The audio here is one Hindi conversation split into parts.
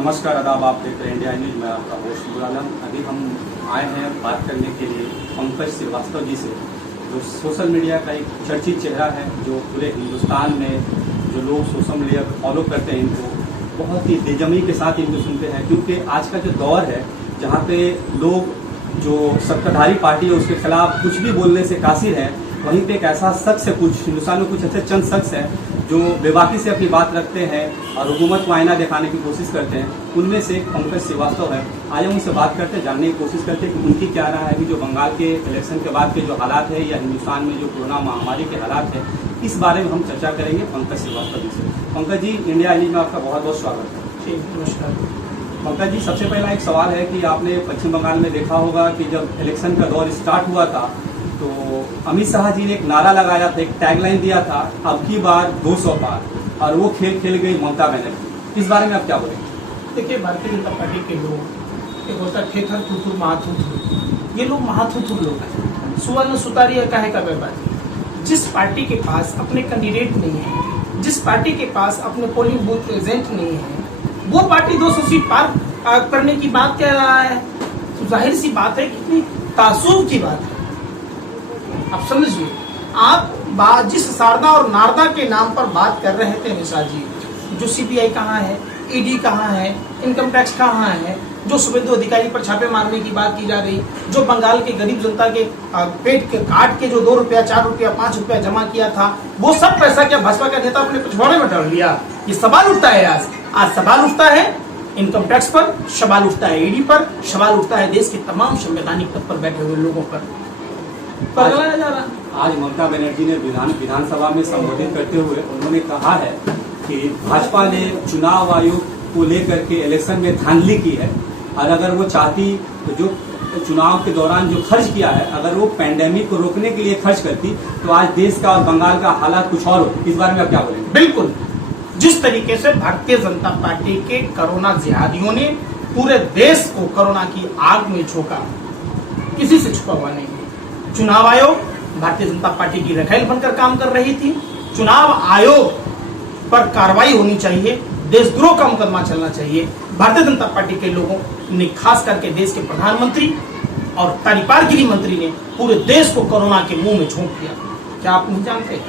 नमस्कार आदाब, आप देख रहे हैं इंडिया न्यूज। मैं आपका होस्ट नूर आलम। अभी हम आए हैं बात करने के लिए पंकज श्रीवास्तव जी से, जो सोशल मीडिया का एक चर्चित चेहरा है, जो पूरे हिंदुस्तान में जो लोग सोशल मीडिया पर फॉलो करते हैं इनको बहुत ही बेजमी के साथ इनको सुनते हैं, क्योंकि आज का जो दौर है जहाँ पे लोग जो सत्ताधारी पार्टी है उसके खिलाफ कुछ भी बोलने से कासिर है, वहीं पे एक ऐसा शख्स है, कुछ हिंदुस्तान में कुछ ऐसे चंद शख्स हैं जो बेबाकी से अपनी बात रखते हैं और हुकूमत को आईना दिखाने की कोशिश करते हैं। उनमें से एक पंकज श्रीवास्तव है। आइए उनसे बात करते हैं, जानने की कोशिश करते हैं कि उनकी क्या राय है अभी जो बंगाल के इलेक्शन के बाद के जो हालात है या हिंदुस्तान में जो कोरोना महामारी के हालात है, इस बारे में हम चर्चा करेंगे पंकज श्रीवास्तव जी से। पंकज जी, इंडिया न्यूज में आपका बहुत बहुत स्वागत है। नमस्कार पंकज जी, सबसे पहला एक सवाल है कि आपने पश्चिम बंगाल में देखा होगा कि जब इलेक्शन का दौर स्टार्ट हुआ था तो अमित शाह जी ने एक नारा लगाया था, एक टैगलाइन दिया था, अब की बार 200 पार, और वो खेल गई ममता बनर्जी। इस बारे में आप क्या बोलेंगे? देखिए, भारतीय जनता पार्टी के लोग एक होता ठेठर थुथुर महाथुथुर, ये लोग महाथुथुर लोग हैं। सुवर्ण सुतारी काहे का व्यापार। जिस पार्टी के पास अपने कैंडिडेट नहीं है, जिस पार्टी के पास अपने पोलिंग बूथ एजेंट नहीं है, वो पार्टी 200 सीट पार करने की बात कह रहा है। तो जाहिर सी बात है, कितनी तासुब की बात है। आप समझिए, आप जिस शारदा और नारदा के नाम पर बात कर रहे थे निशा जी, जो सीबीआई कहाँ है, ईडी कहाँ है, इनकम टैक्स कहाँ है, जो शुभेंदु अधिकारी पर छापे मारने की बात की जा रही, जो बंगाल के गरीब जनता के पेट के काट के जो 2 रुपया 4 रुपया 5 रुपया जमा किया था, वो सब पैसा क्या भाजपा का नेता अपने पिछवाड़े में डाल लिया? ये सवाल उठता है। आज सवाल उठता है इनकम टैक्स पर, सवाल उठता है ईडी पर, सवाल उठता है देश के तमाम संवैधानिक पद पर बैठे हुए लोगों पर लगाया जा रहा। आज ममता बनर्जी ने विधानसभा में संबोधित करते हुए उन्होंने कहा है कि भाजपा ने चुनाव आयोग को लेकर के इलेक्शन में धांधली की है, और अगर वो चाहती तो जो चुनाव के दौरान जो खर्च किया है, अगर वो पैंडेमिक को रोकने के लिए खर्च करती तो आज देश का और बंगाल का हालात कुछ और हो। इस बारे में आप क्या बोलेंगे? बिल्कुल, जिस तरीके से भारतीय जनता पार्टी के कोरोना जिहादियों ने पूरे देश को कोरोना की आग में झोंका, किसी से छुपा हुआ नहीं। चुनाव आयोग भारतीय जनता पार्टी की रखेल बनकर काम कर रही थी। चुनाव आयोग पर कार्रवाई होनी चाहिए, देशद्रोह का मुकदमा चलना चाहिए। भारतीय जनता पार्टी के लोगों ने, खास करके देश के प्रधानमंत्री और तड़ीपार गिरी मंत्री ने पूरे देश को कोरोना के मुंह में झोंक दिया। क्या आप नहीं जानते?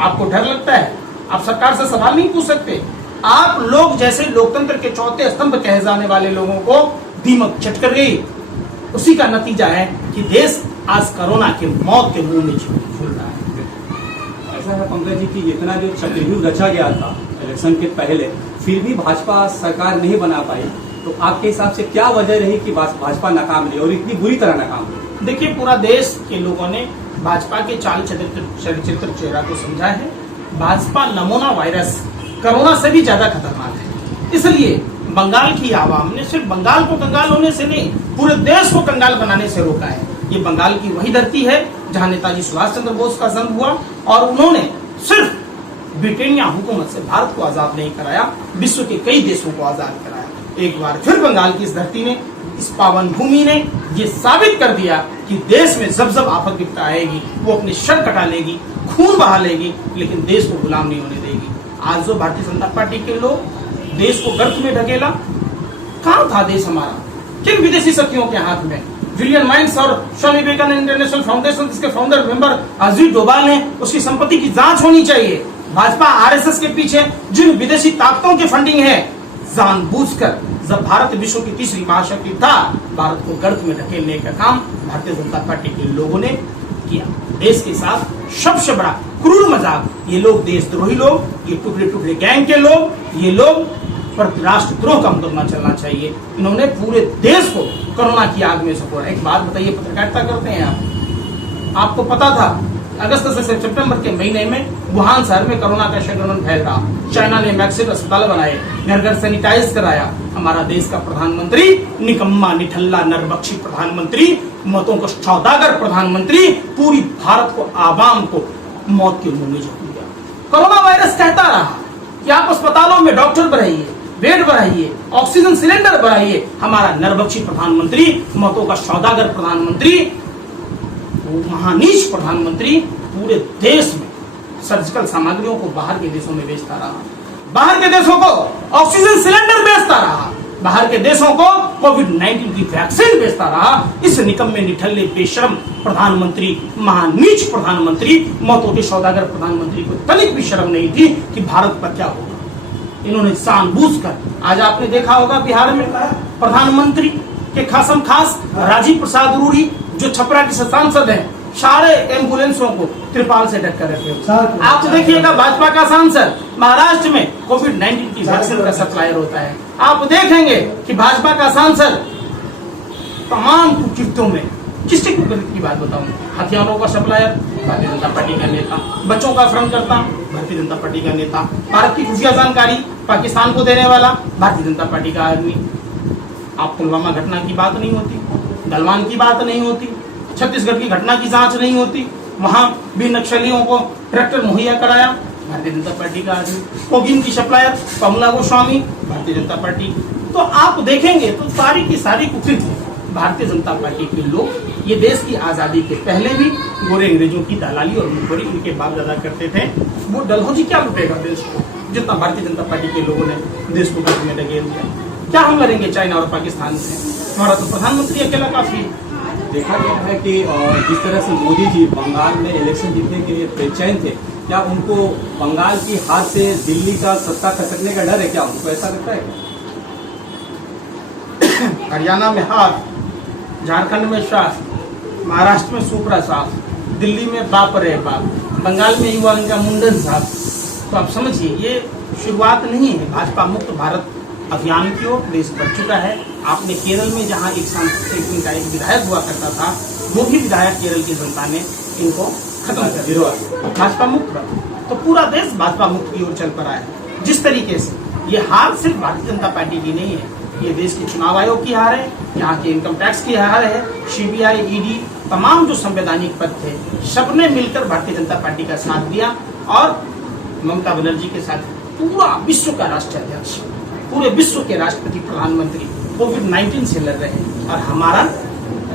आपको डर लगता है? आप सरकार से सवाल नहीं पूछ सकते? आप लोग जैसे लोकतंत्र के चौथे स्तंभ कहे जाने वाले लोगों को दीमक चट कर गई। उसी का नतीजा है कि देश आज कोरोना के मौत के मुंह में झूल रहा है। ऐसा है पंकज जी कि इतना जो चक्रव्यूह रचा गया था इलेक्शन के पहले, फिर भी भाजपा सरकार नहीं बना पाई, तो आपके हिसाब से क्या वजह रही कि भाजपा नाकाम रही और इतनी बुरी तरह नाकाम रही? देखिए, पूरा देश के लोगों ने भाजपा के चाल चरित्र चेहरा को समझा है। भाजपा नमूना वायरस कोरोना से भी ज्यादा खतरनाक है। इसलिए बंगाल की आवाम ने सिर्फ बंगाल को कंगाल होने से नहीं, पूरे देश को कंगाल बनाने से रोका है। ये बंगाल की वही धरती है जहां नेताजी सुभाष चंद्र बोस का जन्म हुआ, और उन्होंने सिर्फ ब्रिटेनिया हुकूमत से भारत को आजाद नहीं कराया, विश्व के कई देशों को आजाद कराया। एक बार फिर बंगाल की इस धरती ने, इस पावन भूमि ने ये साबित कर दिया कि देश में जब जब आफत विपदा आएगी वो अपने सर कटा लेगी, खून बहा लेगी, लेकिन देश को गुलाम नहीं होने देगी। आज जो भारतीय जनता पार्टी के लोग देश को गर्त में ढकेला, कहाँ था देश हमारा? किन विदेशी शक्तियों के हाथ में? विलियम माइंस और स्वामी विवेकानंद इंटरनेशनल फाउंडेशन, इसके फाउंडर मेंबर अजीत डोभाल ने, उसकी संपत्ति की जांच होनी चाहिए। भाजपा आरएसएस के पीछे जिन विदेशी ताकतों की फंडिंग है, जानबूझकर जब भारत विश्व की तीसरी महाशक्ति था, भारत को गर्त में ढकेलने का काम भारतीय जनता पार्टी के लोगों ने किया। देश के साथ सबसे बड़ा क्रूर मजाक ये लोग, देशद्रोही लोग, ये टुकड़े टुकड़े गैंग के लोग, ये लोग पर राष्ट्रद्रोह का मुकदमा चलना चाहिए। इन्होंने पूरे देश को कोरोना की आग में सपोरा। एक बात बताइए, पत्रकारिता करते हैं आप, आपको पता था अगस्त से सितंबर के महीने में वुहान शहर में कोरोना का संक्रमण फैल रहा। चाइना ने मैक्सिव अस्पताल बनाए, घर घर सैनिटाइज कराया। हमारा देश का प्रधानमंत्री निकम्मा, निठल्ला, नरबक्षी प्रधानमंत्री, मतों का सौदागर प्रधानमंत्री, पूरी भारत को, आवाम को मौत के मुंह में झोंक दिया। कोरोना वायरस कहता रहा कि आप अस्पतालों में डॉक्टर बढ़ाइए, बेड बढ़ाइए, ऑक्सीजन सिलेंडर बढ़ाइए। हमारा नरबक्षी प्रधानमंत्री, मतों का सौदागर प्रधानमंत्री, महानीच प्रधानमंत्री पूरे देश में सर्जिकल सामग्रियों को बाहर के देशों में बेचता रहा। बाहर के देशों को ऑक्सीजन सिलेंडर बेचता रहा, बाहर के देशों को कोविड-19 की वैक्सीन बेचता रहा। इस निकम्मे निठल्ले बेशरम प्रधानमंत्री, महानीच प्रधानमंत्री, मौतों के सौदागर प्रधानमंत्री को तनिक भी शर्म नहीं थी कि भारत पर क्या होगा। इन्होंने जानबूझकर, आज आपने देखा होगा बिहार में प्रधानमंत्री के खासम खास राजीव प्रसाद रूढ़ी जो छपरा के सांसद हैं, सारे एम्बुलेंसों को त्रिपाल से ढक कर रखे। आप देखिएगा भाजपा का सांसद महाराष्ट्र में कोविड-19 की वैक्सीन का सप्लायर होता है। आप देखेंगे कि भाजपा का सांसद तमाम कुकृत्यों में, किसकी कुकृत्य की बात बताऊं, हथियारों का सप्लायर भारतीय जनता पार्टी का नेता, बच्चों का अपहरण करता भारतीय जनता पार्टी का नेता, भारत की खुफिया जानकारी पाकिस्तान को देने वाला भारतीय जनता पार्टी का आदमी। आप पुलवामा घटना की बात नहीं होती, गलवान की बात नहीं होती, छत्तीसगढ़ की घटना की जांच नहीं होती, वहां भी नक्सलियों को ट्रैक्टर मुहैया कराया भारतीय जनता पार्टी का आदमी, कोगिन की सप्लायर कमला गोस्वामी भारतीय जनता पार्टी। तो आप देखेंगे तो सारी की सारी कुकृत्य भारतीय जनता पार्टी के लोग ये देश की आजादी के पहले भी गोरे अंग्रेजों की दलाली और मुखबरी इनके बाप दादा करते थे। वो डलहौजी क्या लुटेगा देश को, जितना भारतीय जनता पार्टी के लोगों ने देश को गर्द में ढकेल दिया। क्या हम लड़ेंगे चाइना और पाकिस्तान से? हमारा तो प्रधानमंत्री अकेला काफी है। देखा गया है कि जिस तरह से मोदी जी बंगाल में इलेक्शन जीतने के लिए बेचैन थे, क्या उनको बंगाल की हार से दिल्ली का सत्ता खसकने का डर है? क्या उनको ऐसा लगता है? हरियाणा में हार, झारखंड में साफ, महाराष्ट्र में सुपरा साफ, दिल्ली में बाप रे बाप, बंगाल में युवा इनका मुंडन साफ। तो आप समझिए ये शुरुआत नहीं है भाजपा मुक्त भारत अभियान की ओर देश बढ़ चुका है। आपने केरल में जहां एक सांसद का एक विधायक हुआ करता था, वो भी विधायक केरल की जनता ने इनको खत्म कर दिया, भाजपा मुक्त। तो पूरा देश भाजपा मुक्त की ओर चल पड़ा है। जिस तरीके से ये हार सिर्फ भारतीय जनता पार्टी की नहीं है, ये देश के चुनाव आयोग की हार है, यहाँ के इनकम टैक्स की हार है, सीबीआई, ईडी, तमाम जो संवैधानिक पद थे सबने मिलकर भारतीय जनता पार्टी का साथ दिया और ममता बनर्जी के साथ पूरा विश्व का राष्ट्राध्यक्ष, पूरे विश्व के राष्ट्रपति, प्रधानमंत्री कोविड-19 से लड़ रहे हैं। और हमारा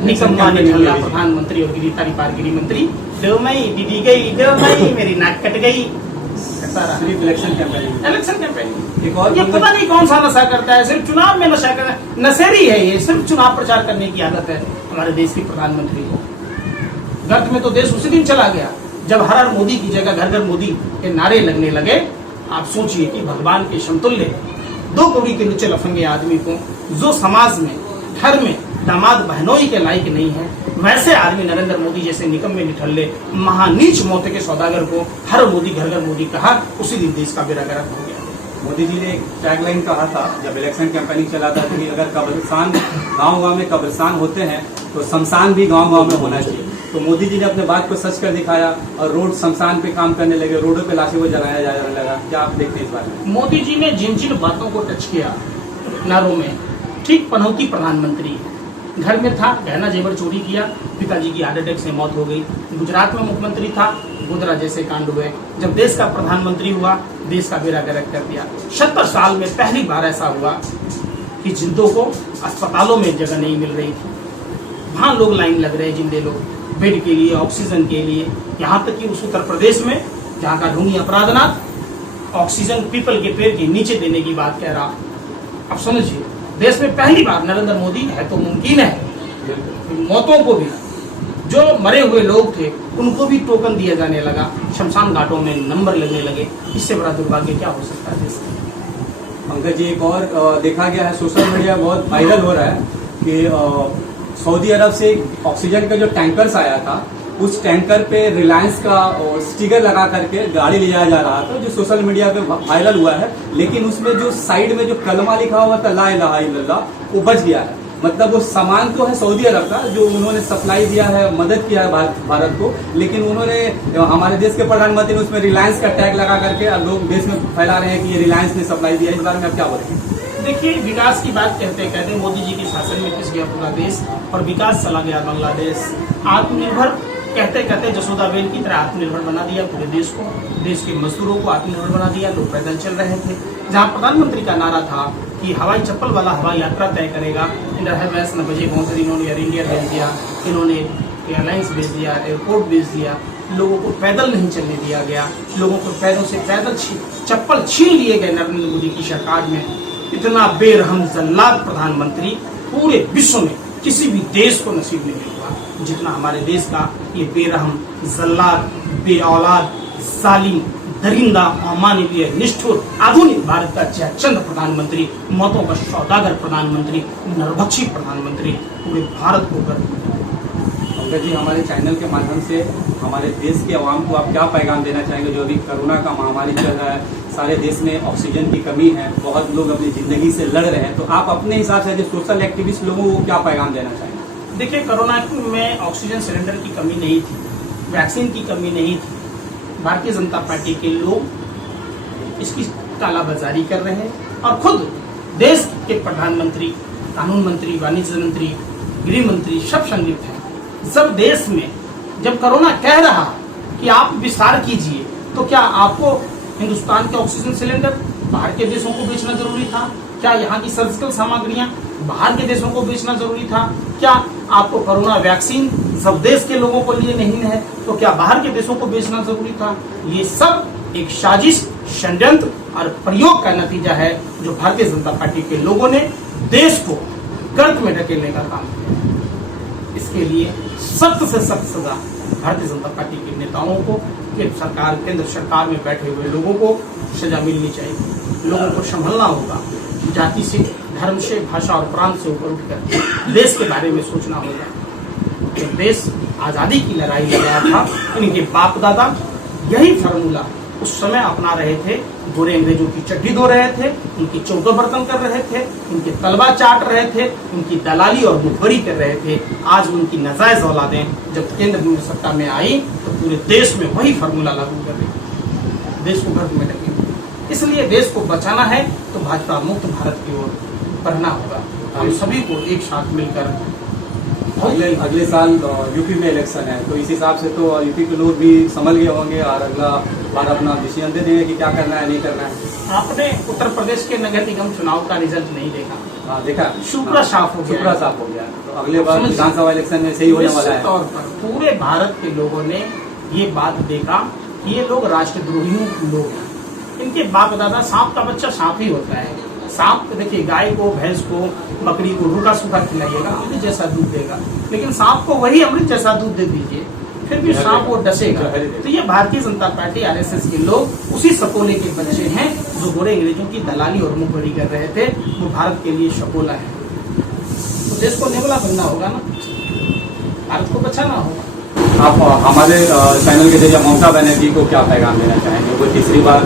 निकम्मा निठल्ला प्रधानमंत्री और गिरितारी पार गिरी मंत्री दो मई दीदी गई, दो मई मेरी नाक कट गई, इलेक्शन कैंपेनिंग एक और ये पता नहीं कौन सा नशा करता है, सिर्फ चुनाव में नशा करना, नशेरी है ये, सिर्फ चुनाव प्रचार करने की आदत है हमारे देश के प्रधानमंत्री को। गर्त में तो देश उसी दिन चला गया जब हर हर मोदी की जगह घर घर मोदी के नारे लगने लगे। आप सोचिए कि भगवान के समतुल्य दो कौड़ी के नीचे लफंगे आदमी को, जो समाज में घर में दामाद बहनोई के लायक नहीं है, वैसे आदमी नरेंद्र मोदी जैसे निकम्मे निठल्ले महानीच मौत के सौदागर को हर मोदी घर घर मोदी कहा, उसी दिन देश का बेड़ा गर्क हो गया। मोदी जी ने एक टैगलाइन कहा था जब इलेक्शन कैंपेनिंग चला था कि अगर कब्रिस्तान गांव-गांव में कब्रिस्तान होते हैं तो शमशान भी गांव-गांव में होना चाहिए। तो मोदी जी ने अपने बात को सच कर दिखाया और रोड शमशान पे काम करने लगे, रोडों पे लाशों को जलाया जाने लगा। क्या आप देखते हैं इस बारे में? मोदी जी ने जिन जिन बातों को टच किया नारों में, ठीक पनौती प्रधानमंत्री घर में था, गहना जेवर चोरी किया, पिताजी की हार्ट अटैक से मौत हो गई। गुजरात में मुख्यमंत्री था, गोधरा जैसे कांड हुए। जब देश का प्रधानमंत्री हुआ, देश का बेड़ा गर्क कर दिया। 70 साल में पहली बार ऐसा हुआ कि जिंदों को अस्पतालों में जगह नहीं मिल रही थी, वहां लोग लाइन लग रहे, जिंदे लोग बेड के लिए, ऑक्सीजन के लिए। यहाँ तक कि उस उत्तर प्रदेश में जहाँ का ढूंढी अपराधनाथ ऑक्सीजन पीपल के पेड़ के नीचे देने की बात कह रहा। अब समझिए देश में पहली बार नरेंद्र मोदी है तो मुमकिन है मौतों को भी, जो मरे हुए लोग थे उनको भी टोकन दिया जाने लगा, शमशान घाटों में नंबर लगने लगे। इससे बड़ा दुर्भाग्य क्या हो सकता है देश में? पंकज जी, एक और देखा गया है, सोशल मीडिया बहुत वायरल हो रहा है कि सऊदी अरब से ऑक्सीजन का जो टैंकर्स आया था, उस टैंकर पे रिलायंस का स्टिकर लगा करके गाड़ी ले जाया जा रहा था, जो सोशल मीडिया पे वायरल हुआ है। लेकिन उसमें जो साइड में जो कलमा लिखा हुआ था ला इलाहा इल्लल्लाह, वो बच गया है। मतलब वो सामान तो है सऊदी अरब का, जो उन्होंने सप्लाई दिया है, मदद किया है भारत को, लेकिन उन्होंने हमारे देश के प्रधानमंत्री ने उसमें रिलायंस का टैग लगा करके लोग देश में फैला रहे हैं कि ये रिलायंस ने सप्लाई दिया। इस बारे में आप क्या बोलेंगे? देखिए, विकास की बात कहते कहते मोदी जी के शासन में पिस गया पूरा देश और विकास चला गया बांग्लादेश। आत्मनिर्भर कहते कहते जसोदाबेन की तरह आत्मनिर्भर बना दिया पूरे देश को, देश के मजदूरों को आत्मनिर्भर बना दिया। लोग पैदल चल रहे थे, जहां प्रधानमंत्री का नारा था कि हवाई चप्पल वाला हवाई यात्रा तय करेगा, इंडिया 9 बजे पहुंचे, इन्होंने एयर इंडिया भेज दिया, इन्होंने एयरलाइंस भेज दिया, एयरपोर्ट भेज दिया। लोगों को पैदल नहीं चलने दिया गया, लोगों को पैरों से पैदल चप्पल छीन लिए गए नरेंद्र मोदी की सरकार में। इतना बेरहम जल्लाद प्रधानमंत्री पूरे विश्व में किसी भी देश को नसीब नहीं हुआ जितना हमारे देश का ये बेरहम जल्लाद, बेऔलाद, जालिम, दरिंदा, अमानवीय, निष्ठुर, आधुनिक भारत का जयचंद प्रधानमंत्री, मौतों का सौदागर प्रधानमंत्री, नरभक्षी प्रधानमंत्री पूरे भारत को गर्व। पंकज जी, हमारे चैनल के माध्यम से हमारे देश के आवाम को आप क्या पैगाम देना चाहेंगे? जो अभी कोरोना का महामारी चल रहा है, सारे देश में ऑक्सीजन की कमी है, बहुत लोग अपनी जिंदगी से लड़ रहे हैं, तो आप अपने हिसाब से जो सोशल एक्टिविस्ट लोगों को क्या पैगाम देना चाहेंगे? देखिए, कोरोना में ऑक्सीजन सिलेंडर की कमी नहीं थी, वैक्सीन की कमी नहीं थी। भारतीय जनता पार्टी के लोग इसकी कालाबाजारी कर रहे हैं और खुद देश के प्रधानमंत्री, कानून मंत्री, वाणिज्य मंत्री, गृह मंत्री सब संलिप्त हैं। जब देश में जब कोरोना कह रहा कि आप विस्तार कीजिए, तो क्या आपको हिंदुस्तान के ऑक्सीजन सिलेंडर बाहर के देशों को बेचना जरूरी था? क्या यहाँ की सर्जिकल सामग्रियां बाहर के देशों को बेचना जरूरी था? क्या आपको कोरोना वैक्सीन सब देश के लोगों को लिए नहीं है, तो क्या बाहर के देशों को बेचना जरूरी था? ये सब एक साजिश, षड्यंत्र और प्रयोग का नतीजा है जो भारतीय जनता पार्टी के लोगों ने देश को गर्त में ढकेलने का काम किया। इसके लिए सख्त से सख्त सजा भारतीय जनता पार्टी के नेताओं को, केंद्र सरकार में बैठे हुए लोगों को सजा मिलनी चाहिए। लोगों को संभलना होगा, जाति से, धर्म से, भाषा और प्रांत से ऊपर उठकर देश के बारे में सोचना होगा। कि देश आजादी की लड़ाई लड़ रहा था, इनके बाप दादा यही फार्मूला उस समय अपना रहे थे। गोरे अंग्रेजों की चड्डी धो रहे थे, उनकी चौका बर्तन कर रहे थे, उनके तलवा चाट रहे थे, उनकी दलाली और मुखबरी कर रहे थे। आज उनकी नाजायज औलादें जब केंद्र में सत्ता में आई तो पूरे देश में वही फार्मूला लागू कर रही, देश को गर्त में ढकेल। इसलिए देश को बचाना है तो भाजपा मुक्त भारत की ओर बढ़ना होगा। हम सभी को एक साथ मिलकर अगले साल यूपी में इलेक्शन है, तो इस हिसाब से तो यूपी के लोग भी संभल गए होंगे और अगला बार अपना डिसीजन दे देंगे कि क्या करना है, नहीं करना है। आपने उत्तर प्रदेश के नगर निगम चुनाव का रिजल्ट नहीं देखा? हाँ, देखा। शुक्र साफ हो गया, शुक्र साफ हो गया। तो अगले बार विधानसभा इलेक्शन में सही होने वाला है। तौर पर पूरे भारत के लोगों ने ये बात देखा कि ये लोग राष्ट्रद्रोहियों के लोग हैं। इनके बाप दादा, सांप का बच्चा सांप ही होता है। सांप देखिए, गाय को, भैंस को, बकरी को रूखा सूखा खिलाइएगा, अमृत जैसा दूध देगा, लेकिन सांप को वही अमृत जैसा दूध दे दीजिए, फिर भी सांप वो डसेगा। तो ये भारतीय जनता पार्टी, आरएसएस के लोग उसी सपोले के बच्चे हैं जो गोरे अंग्रेजों की दलाली और मुखबरी कर रहे थे। वो भारत के लिए सपोला है। तो देश को नेवला बनना होगा ना, भारत को बचाना होगा। आप हमारे चैनल के जरिए ममता बनर्जी को क्या पैगाम देना चाहेंगे? वो तीसरी बार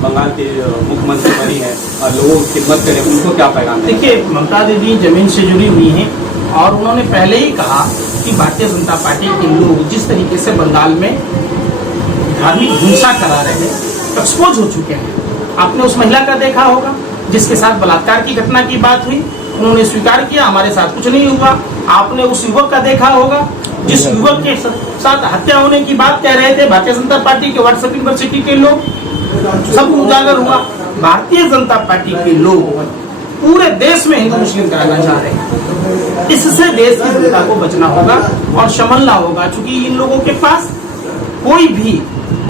बंगाल के मुख्यमंत्री बनी है और लोगों की खिदमत करें, उनको क्या पैगाम देना? देखिए, ममता दीदी जमीन से जुड़ी हुई हैं और उन्होंने पहले ही कहा कि भारतीय जनता पार्टी के लोग जिस तरीके से बंगाल में धार्मिक हिंसा करा रहे हैं, एक्सपोज हो चुके हैं। आपने उस महिला का देखा होगा जिसके साथ बलात्कार की घटना की बात हुई, उन्होंने स्वीकार किया हमारे साथ कुछ नहीं हुआ। आपने उस युवक का देखा होगा जिस युवक के साथ हत्या होने की बात कह रहे थे भारतीय जनता पार्टी के व्हाट्सएप यूनिवर्सिटी के लोग, सब उजागर हुआ। भारतीय जनता पार्टी के लोग पूरे देश में हिंदू मुस्लिम कराना चाह रहे हैं। इससे देश की जनता को बचना होगा और संभलना होगा, क्योंकि इन लोगों के पास कोई भी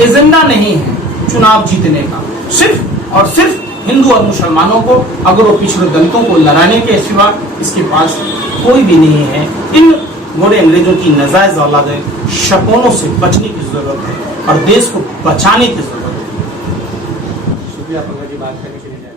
एजेंडा नहीं है चुनाव जीतने का। सिर्फ और सिर्फ हिंदू और मुसलमानों को, अगर वो पिछड़े दलितों को लड़ाने के सिवा इसके पास कोई भी नहीं है। इन गोरे अंग्रेजों की नाजायज औलादें शकोनों से बचने की जरूरत है और देश को बचाने की जरूरत है। शुक्रिया पंकज जी, बात करने के लिए।